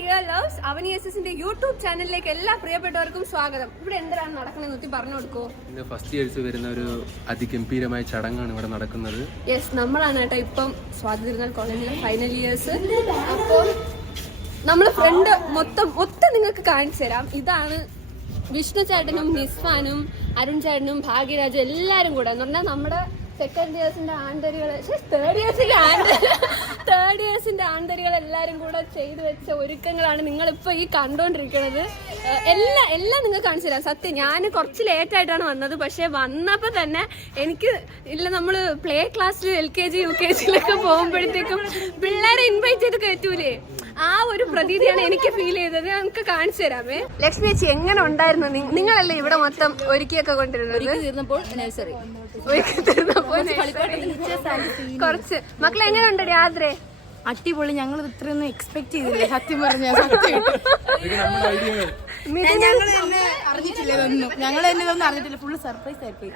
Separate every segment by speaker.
Speaker 1: Dear loves Avani S എസിന്റെ YouTube ചാനലിലേക്ക് എല്ലാ പ്രിയപ്പെട്ടവർക്കും സ്വാഗതം. ഇവിടെ എന്താണ് നടക്കുന്നത് ഒത്തി പറഞ്ഞു കൊടുക്കൂ.
Speaker 2: ഇന്ന് ഫസ്റ്റ് ഇയേഴ്സ് വരുന്ന ഒരു അതിഗംഭീരമായ ചടങ്ങാണ് ഇവിടെ നടക്കുന്നത്.
Speaker 1: യെസ് നമ്മളാണ് കേട്ടോ ഇപ്പം സ്വാതി തിരുനാൾ കോളേജിലെ ഫൈനൽ ഇയേഴ്സ് അപ്പോൾ നമ്മൾ ഫ്രണ്ട് മൊത്തം മൊത്തം നിങ്ങൾക്ക് കാണിച്ചു തരാം. ഇതാണ് വിഷ്ണു ചേട്ടനും നിസ്ഫാനും അരുൺ ചേട്ടനും ഭാഗ്യരാജും എല്ലാരും കൂടെ എന്ന് പറഞ്ഞാൽ നമ്മുടെ സെക്കൻഡ് ഇയേഴ്സിന്റെ ആന്തരികൾ തേർഡ് ഇയേഴ്സിന്റെ ആന്തരി തേർഡ് ഇയേഴ്സിന്റെ ആന്തരികൾ എല്ലാരും കൂടെ ചെയ്തു വെച്ച ഒരുക്കങ്ങളാണ് നിങ്ങൾ ഇപ്പൊ ഈ കണ്ടോണ്ടിരിക്കുന്നത്. എല്ലാം എല്ലാം നിങ്ങൾ കാണിച്ചു തരാം സത്യം ഞാൻ കുറച്ച് ലേറ്റ് ആയിട്ടാണ് വന്നത്. പക്ഷെ വന്നപ്പോ തന്നെ എനിക്ക് ഇല്ല നമ്മൾ പ്ലേ ക്ലാസ്സിൽ L K G U K ജിയിലൊക്കെ പോകുമ്പോഴത്തേക്കും പിള്ളേരെ ഇൻവൈറ്റ് ചെയ്ത് കയറ്റൂലേ ആ ഒരു പ്രതീതിയാണ് എനിക്ക് ഫീൽ ചെയ്തത്. നമുക്ക് കാണിച്ചു തരാമേ ലക്ഷ്മി ചേച്ചി എങ്ങനെ ഉണ്ടായിരുന്നു? നിങ്ങളല്ലേ ഇവിടെ മൊത്തം ഒരുക്കിയൊക്കെ കൊണ്ടിരുന്നത്?
Speaker 3: തീർന്നപ്പോൾ നഴ്സറി
Speaker 1: ഒരുക്കി കുറച്ച്. മക്കളെ എങ്ങനെ ഉണ്ട് രാത്രി?
Speaker 3: അടിപൊളി. ഞങ്ങൾ ഇത്രയൊന്നും എക്സ്പെക്ട് ചെയ്തില്ല. സത്യം പറഞ്ഞ സത്യം ഞങ്ങൾ തന്നെ അറിഞ്ഞിട്ടില്ല ഇതൊന്നും? ഞങ്ങൾ തന്നെ ഇതൊന്നും അറിഞ്ഞിട്ടില്ല. ഫുള്ള് സർപ്രൈസ് ആയിപ്പോയി.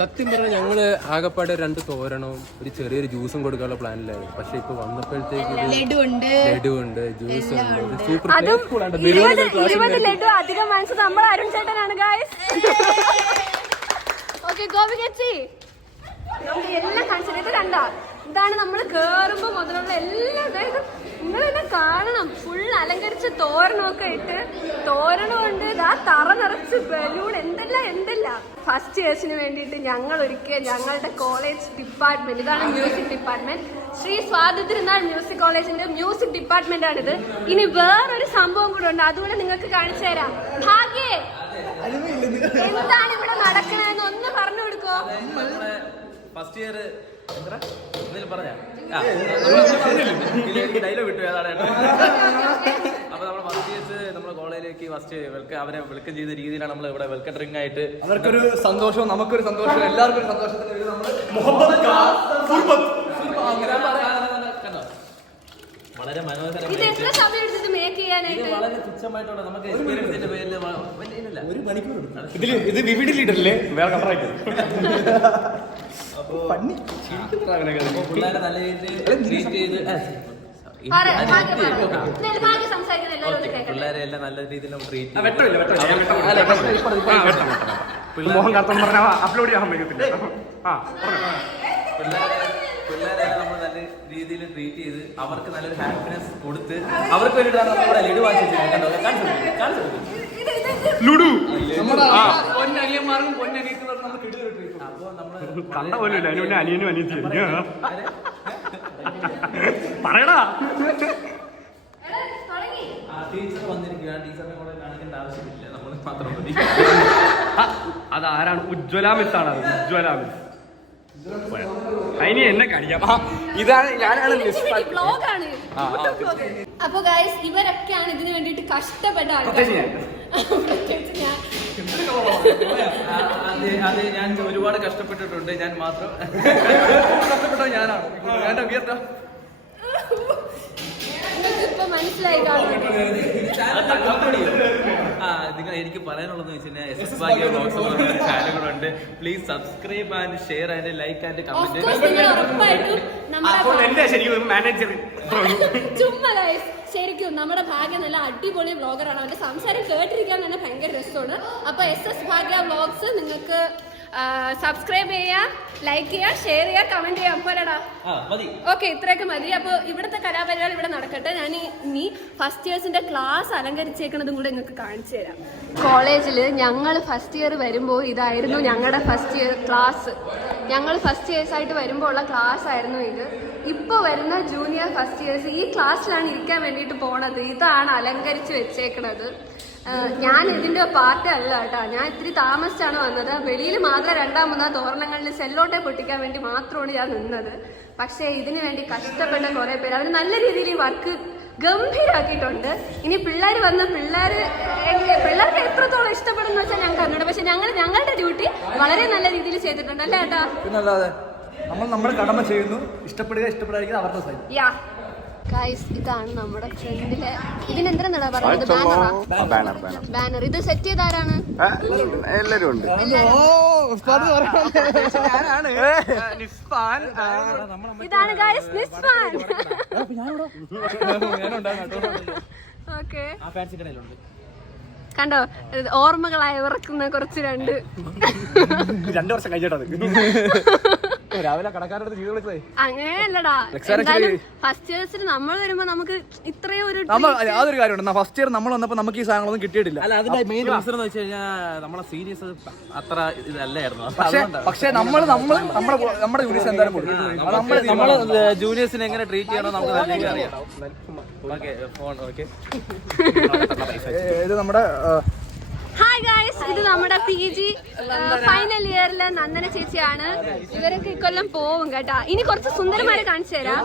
Speaker 2: സത്യം പറഞ്ഞാൽ ഞങ്ങൾ ആകെപ്പാടെ രണ്ട് തോരണവും ഒരു ചെറിയൊരു ജ്യൂസും കൊടുക്കാനുള്ള പ്ലാനിലായിരുന്നു പക്ഷെ ഇപ്പൊ വന്നപ്പോഴത്തേക്ക്
Speaker 3: ലഡു ഉണ്ട്.
Speaker 2: ലഡു ഉണ്ട് ജ്യൂസ് ഉണ്ട് സൂപ്പർ
Speaker 1: ഇരുപത് ലഡു അധികം വാങ്ങിച്ചത് നമ്മൾ അരുൺ ചേട്ടനാണ് ഗായ്സ് ഓക്കെ ഗോപി ചേച്ചി എല്ലാം കാണിച്ചത് ഇത് കണ്ടോ ഇതാണ് നമ്മൾ കേറുമ്പോൾ മുതലുള്ള എല്ലാം അതായത് നിങ്ങൾ തന്നെ കാണണം. ഫുൾ അലങ്കരിച്ച് തോരണമൊക്കെ ഇട്ട് തോരണമുണ്ട്. ഇതാ തറ നിറച്ച് ബലൂൺ എന്തല്ല എന്തല്ല? ഫസ്റ്റ് ഇയേഴ്സിന് വേണ്ടിയിട്ട് ഞങ്ങൾ ഒരുക്കിയ ഞങ്ങളുടെ കോളേജ് ഡിപ്പാർട്ട്മെന്റ് ഇതാണ് മ്യൂസിക് ഡിപ്പാർട്ട്മെന്റ് ശ്രീ സ്വാതന്ത്ര്യനാൾ മ്യൂസിക് കോളേജിന്റെ മ്യൂസിക് ഡിപ്പാർട്ട്മെന്റ് ആണിത്. ഇനി വേറൊരു സംഭവം കൂടെ ഉണ്ട്. അതുകൂടെ നിങ്ങൾക്ക് കാണിച്ചു തരാം. ഭാഗ്യേ! എന്താണ് ഇവിടെ നടക്കണെന്ന് ഒന്ന് പറഞ്ഞു കൊടുക്കോ
Speaker 4: ഫസ്റ്റ് ഇയർ പറഞ്ഞ? ഡയലോഗ് വിട്ടു ഏതാണ് അപ്പൊ നമ്മുടെ ഫസ്റ്റ് നമ്മുടെ കോളേജിലേക്ക് ഫസ്റ്റ് വെൽക്കം അവരെ വെൽക്കം ചെയ്ത രീതിയിലാണ് നമ്മൾ ഇവിടെ വെൽക്കം ഡ്രിങ്ക് ആയിട്ട്
Speaker 5: അവർക്കൊരു സന്തോഷവും നമുക്കൊരു സന്തോഷവും എല്ലാവർക്കും ഒരു സന്തോഷത്തിന് നമ്മൾ
Speaker 4: വളരെ
Speaker 1: ഇത്
Speaker 4: മനോഹരമായിട്ട്
Speaker 1: എത്ര സമയം എടുത്തിട്ട് മേക്ക്
Speaker 4: ഇത്
Speaker 5: വിവിഡി ലീഡറില്ലേ വേറെ കവറായിട്ട്
Speaker 4: പിള്ളേരെ നല്ല രീതിയിൽ. പിള്ളേരെ എല്ലാം നല്ല രീതിയിൽ ട്രീറ്റ്
Speaker 5: വെട്ടമില്ല മോഹൻ കാർത്തം പറഞ്ഞ അപ്ലോഡ് ചെയ്യാൻ പറ്റത്തില്ല. ആ പറഞ്ഞോ.
Speaker 4: പിള്ളേരെ പിള്ളേരെ നമ്മൾ നല്ല രീതിയിൽ ട്രീറ്റ് ചെയ്ത് അവർക്ക് നല്ലൊരു ഹാപ്പിനെസ് കൊടുത്ത് അവർക്ക് വേണ്ടിയിട്ടാണ് നമ്മൾ ഇവിടെ ലഡു വാങ്ങിച്ചു കണ്ടോ? കാണിച്ചു
Speaker 5: ലുഡു.
Speaker 4: ആ.
Speaker 5: പൊന്നനിയന്മാർക്കും പൊന്നനിയത്തിനും നമുക്ക് ഇടിവ് കിട്ടിയിട്ടുണ്ട്.
Speaker 4: അപ്പോൾ നമ്മൾ
Speaker 5: കണ്ട പോലും ഇല്ല അതിന് അനിയനും അനിയത്തിയും പറയടാ.
Speaker 4: ടീച്ചർ വന്നിരിക്കുക ടീച്ചറിനെ കൂടെ കാണിക്കേണ്ട ആവശ്യമില്ല. നമ്മൾ മാത്രം മതി.
Speaker 5: അതാരാണ് ഉജ്ജ്വല മിസ് ആണ് ഉജ്ജ്വല മിസ് അതിന് എന്നെ കാണിക്കാം. ഇതാണ് ഞാനാണ് മിസ്.
Speaker 1: അപ്പൊ ഇവരൊക്കെയാണ് ഇതിനു വേണ്ടിട്ട് കഷ്ടപ്പെട്ട ആൾക്കാർ
Speaker 5: പ്രത്യേകിച്ച് ഞാൻ.
Speaker 4: അതെ അതെ ഞാൻ ഒരുപാട് കഷ്ടപ്പെട്ടിട്ടുണ്ട് ഞാൻ മാത്രം
Speaker 5: കഷ്ടപ്പെട്ട ഞാനാണ് ഞാൻ
Speaker 4: ആ നിങ്ങൾ എനിക്ക് പറയാനുള്ളത് എസ് എസ് ഭാഗ്യ ബ്ലോഗ്സ് ചാനലുകളുണ്ട് please subscribe and share and like and comment
Speaker 5: ശരിക്കും മാനേജർ
Speaker 1: ചുമ്മാ. ശരിക്കും നമ്മുടെ ഭാഗ്യം നല്ല അടിപൊളി വ്ളോഗറാണ് അവന്റെ സംസാരം കേട്ടിരിക്കാൻ തന്നെ ഭയങ്കര രസമാണ്. അപ്പൊ എസ് എസ് ഭാഗ്യ വ്ളോഗ്സ് നിങ്ങൾക്ക് സബ്സ്ക്രൈബ് ചെയ്യാം ലൈക്ക് ചെയ്യുക ഷെയർ ചെയ്യുക കമന്റ് ചെയ്യാം. പോലെടാ
Speaker 4: ആ മതി.
Speaker 1: ഓക്കെ ഇത്രയൊക്കെ മതി. അപ്പോൾ ഇവിടുത്തെ കലാപരിപാടി ഇവിടെ നടക്കട്ടെ. ഞാൻ ഇനി ഫസ്റ്റ് ഇയേഴ്സിന്റെ ക്ലാസ് അലങ്കരിച്ചേക്കുന്നതും കൂടെ നിങ്ങൾക്ക് കാണിച്ചു തരാം. കോളേജിൽ ഞങ്ങൾ ഫസ്റ്റ് ഇയർ വരുമ്പോൾ ഇതായിരുന്നു ഞങ്ങളുടെ ഫസ്റ്റ് ഇയർ ക്ലാസ് ഞങ്ങൾ ഫസ്റ്റ് ഇയേഴ്സ് ആയിട്ട് വരുമ്പോൾ ഉള്ള ക്ലാസ് ആയിരുന്നു ഇത്. ഇപ്പോൾ വരുന്ന ജൂനിയർ ഫസ്റ്റ് ഇയേഴ്സ് ഈ ക്ലാസ്സിലാണ് ഇരിക്കാൻ വേണ്ടിയിട്ട് പോണത്. ഇതാണ് അലങ്കരിച്ച് വെച്ചേക്കണത്. ഞാൻ ഇതിന്റെ പാർട്ട് അല്ല കേട്ടോ. ഞാൻ ഇത്തിരി താമസിച്ചാണ് വന്നത്. വെളിയിൽ മാത്രം രണ്ടാം മൂന്നാം തോരണങ്ങളിൽ സെല്ലോട്ടെ പൊട്ടിക്കാൻ വേണ്ടി മാത്രമാണ് ഞാൻ നിന്നത്. പക്ഷേ ഇതിനു വേണ്ടി കഷ്ടപ്പെട്ട കുറെ പേര് അവർ നല്ല രീതിയിൽ വർക്ക് ഗംഭീരമാക്കിയിട്ടുണ്ട് ഇനി പിള്ളേർ വന്ന് പിള്ളേർ പിള്ളേർക്ക് എത്രത്തോളം ഇഷ്ടപ്പെടുന്ന വെച്ചാൽ ഞങ്ങൾക്ക് അറിഞ്ഞൂടെ. പക്ഷെ ഞങ്ങൾ ഞങ്ങളുടെ ഡ്യൂട്ടി വളരെ നല്ല രീതിയിൽ ചെയ്തിട്ടുണ്ട്. അല്ലേ ഏട്ടാ?
Speaker 5: നമ്മൾ നമ്മുടെ കടമ ചെയ്യുന്നു. ഇഷ്ടപ്പെടുക ഇഷ്ടപ്പെടാതിരിക്കുന്നത് അവരുടെ
Speaker 1: യാ ഗൈസ് ഇതാണ് നമ്മുടെ ഫ്രണ്ടിലെ ഇതിനെന്തിനാ പറയുന്നത്?
Speaker 6: ബാനർ ബാനർ
Speaker 1: ബാനർ ഇത് സെറ്റ് ചെയ്താരാണ്
Speaker 6: എല്ലാരും ഉണ്ട്.
Speaker 1: ഇതാണ് ഗൈസ് നിസ്ഫാൻ. ഓക്കെ.
Speaker 4: ആ ഫാൻസി കടയിലുണ്ട്
Speaker 1: കണ്ടോ? ഓർമ്മകളായി ഉറക്കുന്ന കുറച്ച് രണ്ട്.
Speaker 5: രണ്ടു വർഷം കഴിഞ്ഞിട്ടത് രാവിലെ കടക്കാരുടെ ജീവിതം വിളിച്ചതേ
Speaker 1: അങ്ങനെയല്ലടാ. ഫസ്റ്റ് ഇയേഴ്സിൽ നമ്മൾ വരുമ്പോ നമുക്ക് ഇത്രയും ഒരു
Speaker 7: നമ്മൾ യാതൊരു കാര്യമുണ്ട് ഫസ്റ്റ് ഇയർ നമ്മൾ വന്നപ്പോ നമുക്ക് ഈ സാധനങ്ങളൊന്നും കിട്ടിയിട്ടില്ല.
Speaker 4: അല്ല അതിന്റെ മെയിൻ റീസൺ എന്ന് വെച്ച് കഴിഞ്ഞാൽ നമ്മളെ സീരിയസ് അത്ര ഇതല്ലായിരുന്നു.
Speaker 7: പക്ഷേ. പക്ഷേ നമ്മൾ നമ്മൾ നമ്മുടെ നമ്മുടെ ജൂനിയേഴ്സ് എന്തായാലും കൊടുക്കും. നമ്മൾ
Speaker 4: ജൂനിയേഴ്സിനെ എങ്ങനെ ട്രീറ്റ് ചെയ്യണോ നമുക്ക് നല്ല അറിയാം. ഓക്കെ ഫോൺ ഓക്കെ
Speaker 7: ഇത് നമ്മുടെ
Speaker 1: ഗായ്സ് ഇത് നമ്മുടെ പി ജി ഫൈനൽ ഇയറിലെ നന്ദന ചേച്ചിയാണ്. ഇവരൊക്കെ ഇക്കൊല്ലം പോവും കേട്ടാ. ഇനി കുറച്ച് സുന്ദരമാരെ കാണിച്ചു തരാം.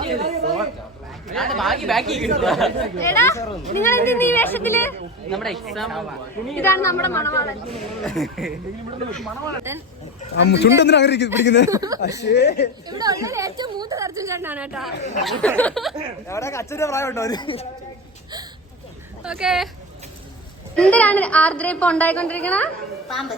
Speaker 1: എടാ നിങ്ങൾ എന്തിന് ഈ
Speaker 4: വേഷത്തിൽ?
Speaker 1: ഇതാണ് നമ്മുടെ മണവാളൻ.
Speaker 7: അങ്ങനെ പിടിക്കുന്നത്
Speaker 1: ഇവിടെ ഉള്ളത് ഏറ്റവും മൂത്ത അർജുൻ ചേട്ടനാണ് കേട്ടാ.
Speaker 7: അവർ?
Speaker 1: ഓക്കെ എന്തിനാണ് ആർദ്ര ഇപ്പൊ ഉണ്ടായിക്കൊണ്ടിരിക്കണ?
Speaker 8: പാമ്പ്.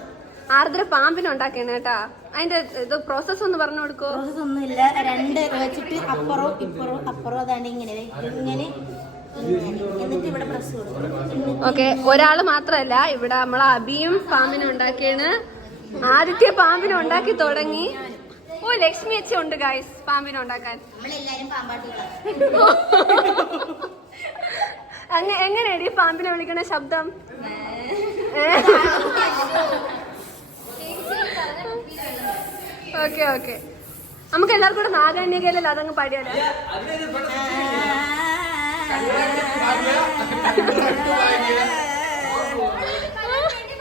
Speaker 1: ആർദ്ര പാമ്പിനെ ഉണ്ടാക്കണ കേട്ടാ. അതിന്റെ ഇത് പ്രോസസ് ഒന്ന് പറഞ്ഞു കൊടുക്കോ.
Speaker 8: പ്രോസസ് ഒന്നുമില്ല രണ്ട് വെച്ചിട്ട് അപ്പുറവും ഇപ്പുറവും അപ്പുറവും അതാണ് ഇങ്ങനെ ഇങ്ങനെ
Speaker 1: ഓക്കെ ഒരാൾ മാത്രല്ല ഇവിടെ നമ്മളെ അബിയും പാമ്പിനെ ഉണ്ടാക്കിയാണ് ആദ്യത്തെ പാമ്പിനെ ഉണ്ടാക്കി തുടങ്ങി. ഓ ലക്ഷ്മി അച്ഛ ഉണ്ട് ഗായ്സ് പാമ്പിനെ ഉണ്ടാക്കാൻ. എങ്ങനെയാണ് ഈ പാമ്പിനെ വിളിക്കണ ശബ്ദം? Okay okay. നമുക്ക് എല്ലാവർക്കും കൂടെ നാഗാന്യകയിലല്ല അതങ്ങ് പാടിയാലോ?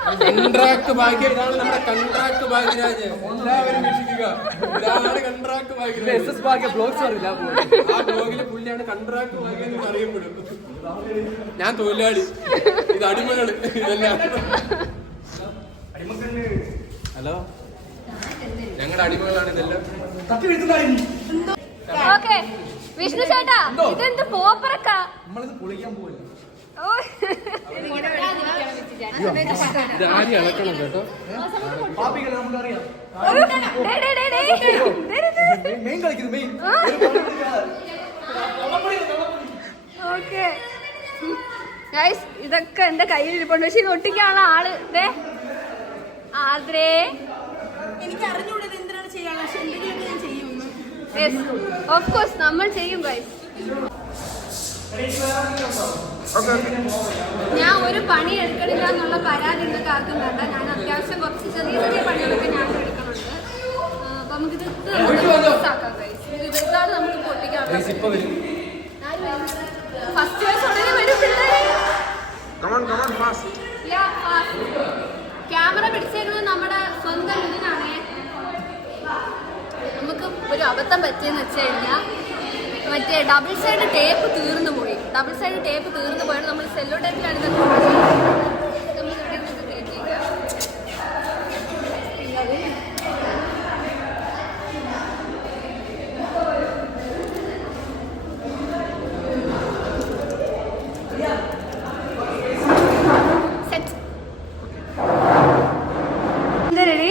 Speaker 2: കൺട്രാക്ട് ഭാഗ്യം ഇതാണ് നമ്മുടെ കൺട്രാക്ട് ഭാഗ്യരാജ് എല്ലാവരും വീക്ഷിക്കുക. ഇതാണ് contract Bhagyaraj
Speaker 7: S S Bhagya vlogs അറിയില്ല
Speaker 2: ആ ബ്ലോഗിലെ പുള്ളിയാണ് കൺട്രാക്ട് ഭാഗ്യം എന്ന് അറിയപ്പെടും. ഞാൻ തൊഴിലാളി. ഇത് അടിമകൾ. ഇതെല്ലാം. ഹലോ? ഞങ്ങളുടെ അടിമകളാണ് ഇതെല്ലാം.
Speaker 1: ഓക്കെ വിഷ്ണു ചേട്ടാ ഇതെന്ത് പോപ്പറക്കാ?
Speaker 7: നമ്മളിത് പൊളിക്കാൻ പോവില്ല?
Speaker 1: ഓ.
Speaker 2: ആരും കേട്ടോ?
Speaker 1: ഓക്കെ. ഗൈസ് ഇതൊക്കെ എന്റെ കയ്യിൽ ഇരിപ്പുണ്ട്. പക്ഷെ ഇത് ഒട്ടിക്കാനുള്ള ആൾ ദേ. ആദ്രേ
Speaker 3: എനിക്ക് അറിഞ്ഞൂടത് എന്തിനാണ് ചെയ്യാനുള്ള പക്ഷെ എന്തെങ്കിലും ഞാൻ ചെയ്യും
Speaker 1: യെസ് ഓഫ് കോഴ്സ് നമ്മൾ ചെയ്യും ഗൈസ് ഞാൻ ഒരു പണി എടുക്കണില്ല എന്നുള്ള പരാതി നിങ്ങൾക്ക് ആർക്കും വേണ്ട ഞാൻ അത്യാവശ്യം കുറച്ച് ചെറിയ ചെറിയ പണികളൊക്കെ ഞാൻ എടുക്കുന്നുണ്ട്. ആ, അപ്പൊ നമുക്ക് ഇത് നമുക്ക് ഇതാണ് ഫസ്റ്റ് വയസ്സ് ഉടനെ വരും. പിള്ളേരെ. ക്യാമറ പിടിച്ചേക്കുന്നത് നമ്മുടെ സ്വന്തം ഇതിനാണേ നമുക്ക് ഒരു അബദ്ധം പറ്റിയെന്ന് വെച്ച് കഴിഞ്ഞാൽ മറ്റേ ഡബിൾ സൈഡ് ടേപ്പ് തീർന്നു പോയി. ഡബിൾ സൈഡ് ടേപ്പ് തീർന്നു പോയത് നമ്മൾ സെല്ലോ ടേപ്പിലാണ് ഇത് നമുക്ക് ഇവിടെ നിന്നൊക്കെ കയറ്റിയേക്കാം. സെറ്റ് എന്താ റെഡി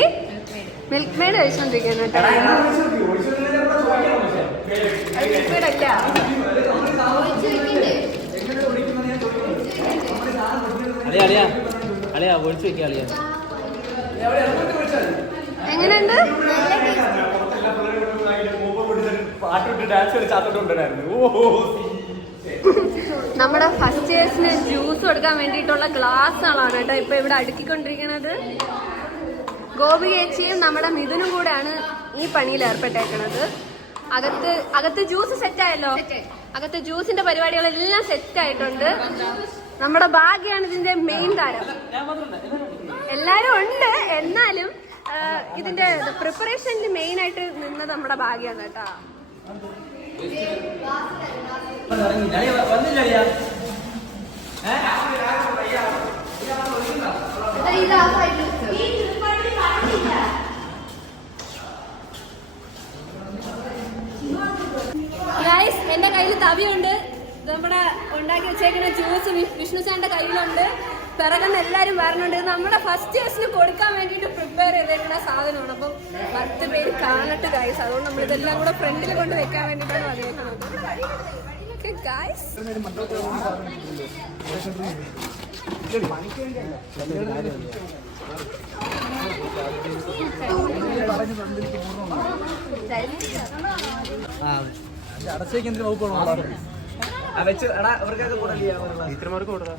Speaker 1: മിൽക്ക് മെയ്ഡ് കഴിച്ചോണ്ടിരിക്കുന്നു കേട്ടോ.
Speaker 5: ഡാൻസ് കളിച്ചാത്തോണ്ടായിരുന്നു ഓ
Speaker 1: നമ്മുടെ ഫസ്റ്റ് ഇയേഴ്സിന് ജ്യൂസ് കൊടുക്കാൻ വേണ്ടിയിട്ടുള്ള ഗ്ലാസ്സുകളാണ് കേട്ടോ ഇപ്പൊ ഇവിടെ അടുക്കിക്കൊണ്ടിരിക്കുന്നത്. ഗോപി ചേച്ചിയും നമ്മുടെ മിഥുനും കൂടെയാണ് ഈ പണിയിൽ ഏർപ്പെട്ടേക്കുന്നത് അകത്ത് അകത്ത് ജ്യൂസ് സെറ്റ് ആയല്ലോ? അകത്ത് ജ്യൂസിന്റെ പരിപാടികളെല്ലാം സെറ്റ് ആയിട്ടുണ്ട്. നമ്മുടെ ഭാഗ്യാണ് ഇതിന്റെ മെയിൻ താരം. എല്ലാരും ഉണ്ട്. എന്നാലും ഇതിന്റെ പ്രിപ്പറേഷനിൽ മെയിൻ ആയിട്ട് നിന്നത് നമ്മുടെ ഭാഗ്യാണ് കേട്ടോ. എന്റെ കയ്യിൽ തവിയുണ്ട്. നമ്മുടെ ഉണ്ടാക്കി വെച്ചേക്കുന്ന ജ്യൂസ് വിഷ്ണു സാറിന്റെ കയ്യിലുണ്ട്. പിറകുന്ന എല്ലാരും വരണുണ്ട് നമ്മളെ ഫസ്റ്റ് ഇയേഴ്സിന് കൊടുക്കാൻ വേണ്ടിയിട്ട് പ്രിപ്പയർ ചെയ്തേക്കുന്ന സാധനമാണ്. അപ്പം പത്ത് പേര് കാണട്ട് ഗൈസ് അതുകൊണ്ട് നമ്മൾ ഇതെല്ലാം കൂടെ ഫ്രണ്ടിൽ കൊണ്ട് വെക്കാൻ വേണ്ടിയിട്ടാണ് വന്നേക്കുന്നത്
Speaker 5: അടച്ചേക്ക് എന്തിനു
Speaker 2: ടീച്ചർമാർക്ക് കൊടുക്കാം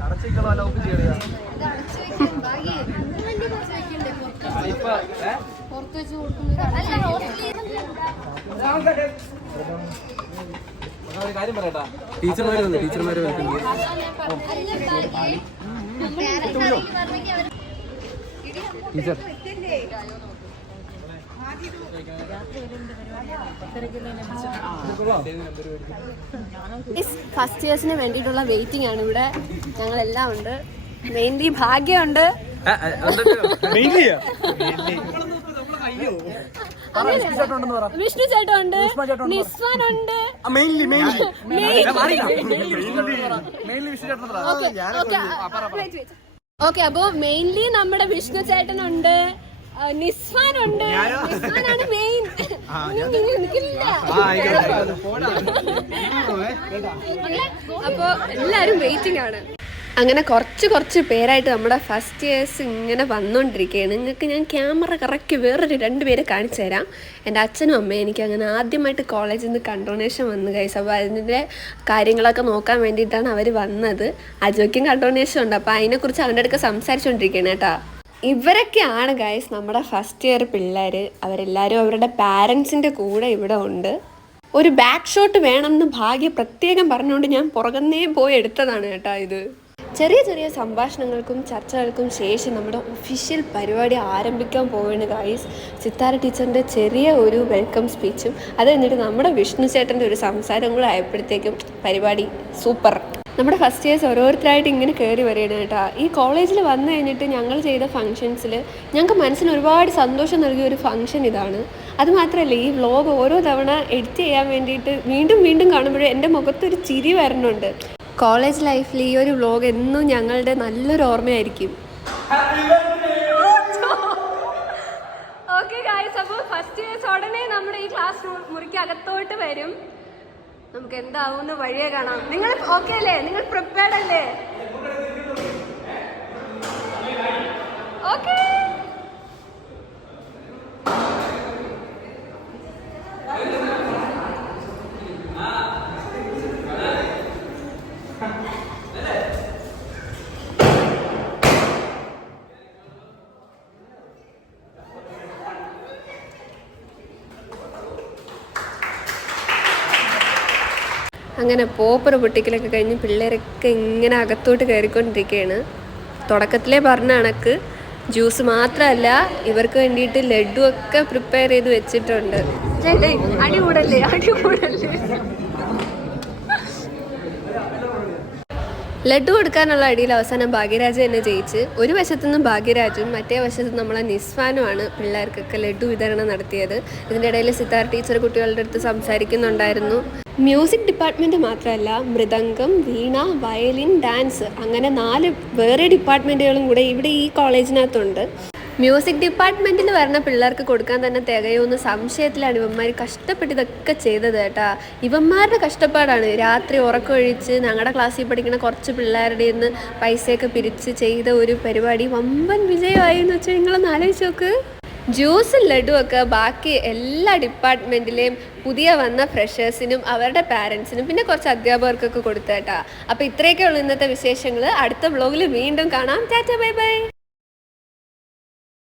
Speaker 5: അടച്ചേക്കുള്ള വല്ല വകുപ്പ് ചെയ്യണ
Speaker 4: ഒരു കാര്യം പറയട്ടാ.
Speaker 2: ടീച്ചർമാർ വന്നു ടീച്ചർമാർ വെൽക്കം ടീച്ചർ.
Speaker 9: ഫസ്റ്റ് ഇയേഴ്സിന് വേണ്ടിയിട്ടുള്ള വെയിറ്റിംഗ് ആണ്. ഇവിടെ ഞങ്ങളെല്ലാം ഉണ്ട്. മെയിൻലി ഭാഗ്യമുണ്ട്. വിഷ്ണു ചേട്ടൻ ഉണ്ട് നിസ്വാൻ ഉണ്ട്
Speaker 5: മെയിൻലി മെയിൻലി
Speaker 9: ഓക്കെ അപ്പൊ മെയിൻലി നമ്മുടെ വിഷ്ണു ചേട്ടനുണ്ട്. ആ, നിസ്വാൻ ഉണ്ട്. മെയിൻ അപ്പൊ എല്ലാരും വെയിറ്റിംഗ് ആണ്. അങ്ങനെ കുറച്ച് കുറച്ച് പേരായിട്ട് നമ്മുടെ ഫസ്റ്റ് ഇയേഴ്സ് ഇങ്ങനെ വന്നുകൊണ്ടിരിക്കുകയാണ് നിങ്ങൾക്ക് ഞാൻ ക്യാമറ കറക്റ്റ് വേറൊരു രണ്ട് പേരെ കാണിച്ചു തരാം. എന്റെ അച്ഛനും അമ്മയും എനിക്ക് അങ്ങനെ ആദ്യമായിട്ട് കോളേജിൽ നിന്ന് കണ്ടോണേഷൻ വന്നു കൈസ് അപ്പോൾ അതിന്റെ കാര്യങ്ങളൊക്കെ നോക്കാൻ വേണ്ടിയിട്ടാണ് അവർ വന്നത്. അജോയ്ക്കും കണ്ടോണേഷൻ ഉണ്ട്. അപ്പോൾ അതിനെക്കുറിച്ച് അവന്റെ അടുക്ക സംസാരിച്ചുകൊണ്ടിരിക്കുകയാണ് കേട്ടോ. ഇവരൊക്കെയാണ് ഗൈസ് നമ്മുടെ ഫസ്റ്റ് ഇയർ പിള്ളേർ അവരെല്ലാവരും അവരുടെ പാരൻസിന്റെ കൂടെ ഇവിടെ ഉണ്ട്. ഒരു ബാക്ക് ഷോട്ട് വേണമെന്ന് ഭാഗ്യ പ്രത്യേകം പറഞ്ഞുകൊണ്ട് ഞാൻ പുറകുന്നേ പോയി എടുത്തതാണ് കേട്ടോ ഇത്. ചെറിയ ചെറിയ സംഭാഷണങ്ങൾക്കും ചർച്ചകൾക്കും ശേഷം നമ്മുടെ ഒഫീഷ്യൽ പരിപാടി ആരംഭിക്കാൻ പോവുകയാണ് ഗൈസ് സിത്താര ടീച്ചറിന്റെ ചെറിയ ഒരു വെൽക്കം സ്പീച്ചും അത് കഴിഞ്ഞിട്ട് നമ്മുടെ വിഷ്ണു ചേട്ടന്റെ ഒരു സംസാരം കൂടെ ആയപ്പോഴത്തേക്കും പരിപാടി സൂപ്പർ നമ്മുടെ ഫസ്റ്റ് ഇയേഴ്സ് ഓരോരുത്തരായിട്ട് ഇങ്ങനെ കയറി വരികയാണ് കേട്ടോ. ഈ കോളേജിൽ വന്നു കഴിഞ്ഞിട്ട് ഞങ്ങൾ ചെയ്ത ഫംഗ്ഷൻസിൽ ഞങ്ങൾക്ക് മനസ്സിന് ഒരുപാട് സന്തോഷം നൽകിയ ഒരു ഫംഗ്ഷൻ ഇതാണ്. അതുമാത്രമല്ല ഈ വ്ലോഗ് ഓരോ തവണ എഡിറ്റ് ചെയ്യാൻ വേണ്ടിയിട്ട് വീണ്ടും വീണ്ടും കാണുമ്പോഴേ എന്റെ മുഖത്തൊരു ചിരി വരണുണ്ട്. കോളേജ് ലൈഫിൽ ഈ ഒരു വ്ലോഗ് എന്നും ഞങ്ങളുടെ നല്ലൊരു ഓർമ്മയായിരിക്കും. ഓക്കെ ഗായ്സ് അപ്പോൾ ഫസ്റ്റ് ഇയേഴ്സ് ഉടനെ നമ്മുടെ ഈ ക്ലാസ് മുറിക്ക് അകത്തോട്ട് വരും. നമുക്ക് എന്താവുന്ന വഴിയെ കാണാം. നിങ്ങൾ ഓക്കെ അല്ലേ? നിങ്ങൾ പ്രിപ്പയർഡ് അല്ലേ? ഓക്കെ അങ്ങനെ പോപ്പർ പൊട്ടിക്കലൊക്കെ കഴിഞ്ഞ് പിള്ളേരൊക്കെ ഇങ്ങനെ അകത്തോട്ട് കയറിക്കൊണ്ടിരിക്കുകയാണ് തുടക്കത്തിലേ പറഞ്ഞ കണക്ക് ജ്യൂസ് മാത്രമല്ല ഇവർക്ക് വേണ്ടിയിട്ട് ലഡു ഒക്കെ പ്രിപ്പയർ ചെയ്ത് വെച്ചിട്ടുണ്ട്. അടികൂടല്ലേ? അടി ലഡു കൊടുക്കാനുള്ള അടിയിൽ അവസാനം ഭാഗ്യരാജ തന്നെ ജയിച്ച് ഒരു വശത്തു നിന്നും ഭാഗ്യരാജും മറ്റേ വശത്ത് നമ്മളെ നിസ്വാനുമാണ് പിള്ളേർക്കൊക്കെ ലഡു വിതരണം നടത്തിയത്. ഇതിന്റെ ഇടയിൽ സിത്താർ ടീച്ചർ കുട്ടികളുടെ അടുത്ത് സംസാരിക്കുന്നുണ്ടായിരുന്നു. മ്യൂസിക് ഡിപ്പാർട്ട്മെന്റ് മാത്രമല്ല മൃദംഗം വീണ വയലിൻ ഡാൻസ് അങ്ങനെ നാല് വേറെ ഡിപ്പാർട്ട്മെന്റുകളും കൂടെ ഇവിടെ ഈ കോളേജിനകത്തുണ്ട്. മ്യൂസിക് ഡിപ്പാർട്ട്മെന്റിൽ വരുന്ന പിള്ളേർക്ക് കൊടുക്കാൻ തന്നെ തികയുമെന്ന് സംശയത്തിലാണ് ഇവന്മാർ കഷ്ടപ്പെട്ട് ഇതൊക്കെ ചെയ്തത് കേട്ടാ. ഇവന്മാരുടെ കഷ്ടപ്പാടാണ്. രാത്രി ഉറക്കമൊഴിച്ച് ഞങ്ങളുടെ ക്ലാസ്സിൽ പഠിക്കുന്ന കുറച്ച് പിള്ളേരുടെ നിന്ന് പൈസയൊക്കെ പിരിച്ച് ചെയ്ത ഒരു പരിപാടി വമ്പൻ വിജയമായി എന്ന് വെച്ചാൽ നിങ്ങളൊന്ന് ആലോചിച്ച് നോക്ക്. ജ്യൂസും ലഡുവൊക്കെ ബാക്കി എല്ലാ ഡിപ്പാർട്ട്മെന്റിലെയും പുതിയ വന്ന ഫ്രഷേഴ്സിനും അവരുടെ പാരൻസിനും പിന്നെ കുറച്ച് അധ്യാപകർക്കൊക്കെ കൊടുത്തേട്ടാ അപ്പോൾ ഇത്രയൊക്കെ ഉള്ള ഇന്നത്തെ വിശേഷങ്ങൾ അടുത്ത വ്ലോഗിൽ വീണ്ടും കാണാം. Tata bye bye.